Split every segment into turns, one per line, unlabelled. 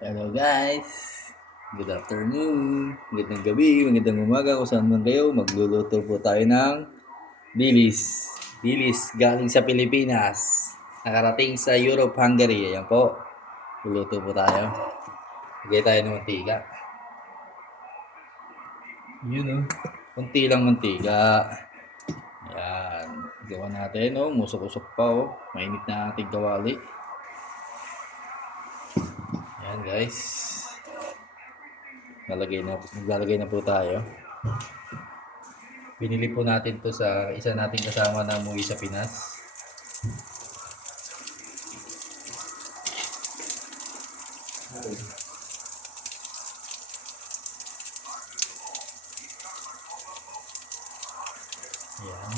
Hello guys! Good afternoon, magandang gabi, magandang umaga kung saan man kayo. Magluluto po tayo ng dilis. Dilis galing sa Pilipinas. Nakarating sa Europe, Hungary. Ayan po. Luluto po tayo. Lagay tayo ng mantika. Yun o. Kunti lang mantika. Ayan. Gawa natin o. Musok-usok pa o. Mainit na ating kawali. Ayan guys. Lalagay na, maglalagay na po tayo. Binili po natin to sa isa nating kasama na umuwi sa Pinas. Ayan.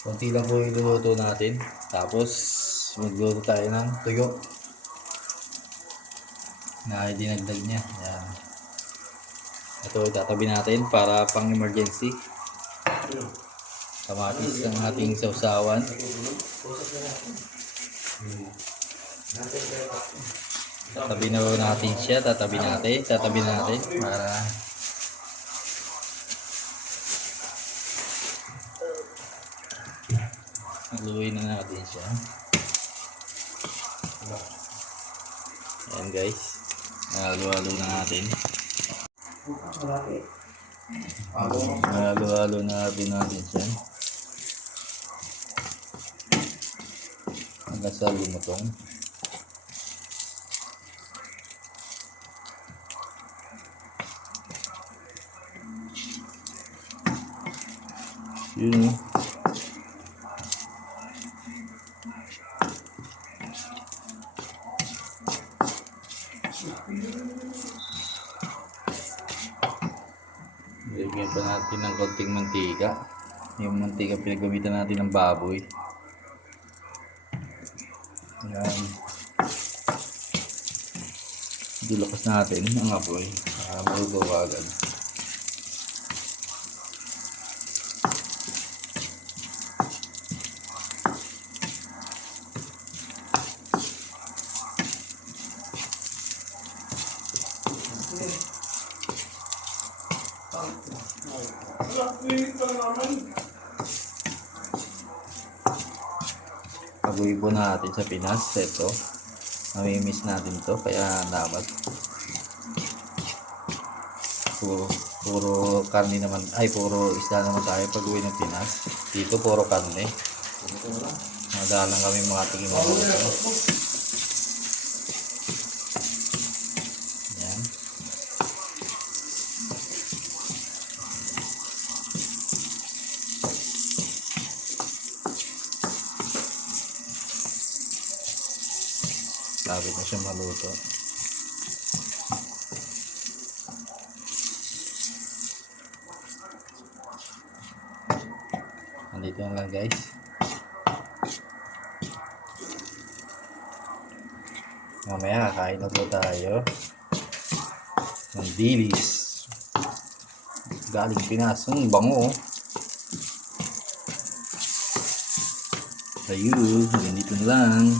Kunti lang po iluluto natin. Tapos, magluluto tayo ng tuyo na dinagdag niya. Ayan. Ito itatabi natin para pang emergency. Kamatis ang ating sausawan. Tatabi na natin siya. Tatabi natin. Tatabi natin para Haluin na natin siya. Ayan guys. Halo-halo na natin. Halo-halo na natin natin siya. Hanggang sa lumutong. Yun Lagyan pa natin ng konting mantika. Yung mantika pinagamitan natin ng baboy. Yan. Dulakas natin ang apoy. Para maluto agad. Paguwi natin sa Pinas. Ito. Namimiss natin to. Kaya dapat. Puro, puro karne naman. Ay, puro isda naman tayo pag uwi ng Pinas. Dito puro karne. Madalang kami mga tingin Lapit na siya maluto. Nandito na lang guys. Mamaya kakain na po tayo ng dilis. Galing Pinas. Ang bango. oh. Ayun, ganito lang.